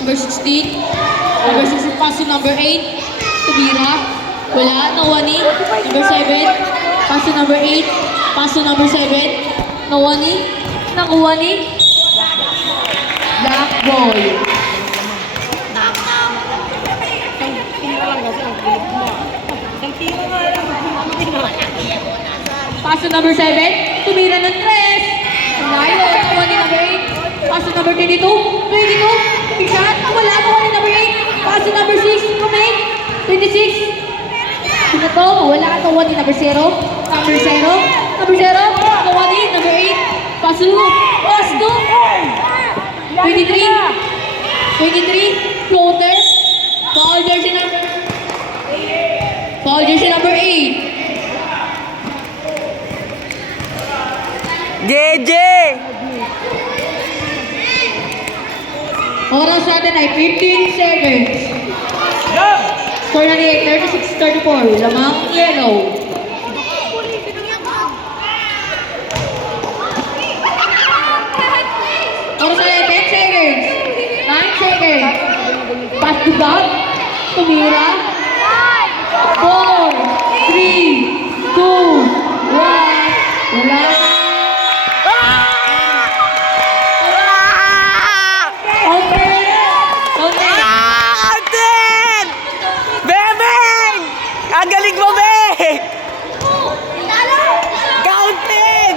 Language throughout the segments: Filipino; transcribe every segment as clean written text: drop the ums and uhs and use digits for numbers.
number 16. Number 16 pass to number 8. Tumira. Wala. No one in. Number 7. Pass to number 8. Pass to number 7. No one in. Nakuha ni Black Ball. Pass to number 7. Tumira ng 3. Layo. Nakuha ni number 8. Pass to number 22. 22. Big shot. Wala. Nakuha ni number 8. Pass to number 6. Kumay. 26. Sino to? Wala. Nakuha ni number 0. Number 0. Number 0. Nakuha ni number 8. Pass to. Pass to. 23. 23. Floater. Foul jersey number. Foul jersey number 8. JJ! Oras natin ay 15 seconds. Score na ni 36-34. Lamang yellow. Oras natin 10 seconds. 9 seconds. Pass to back. Tumira. 4, 3, 2, 1. Wala. Counted! Bebeng! Ang galing mo, Be! Counted!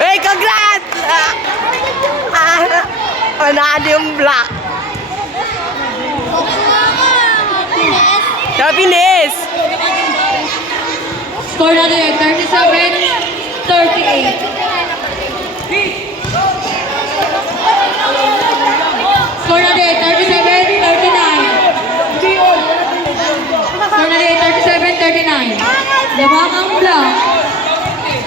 Hey, congrats! Panalo yung black. Happiness! Score natin ay 37-38. Score natin ay 37-39. Score natin ay 37-39. Lamang ang black.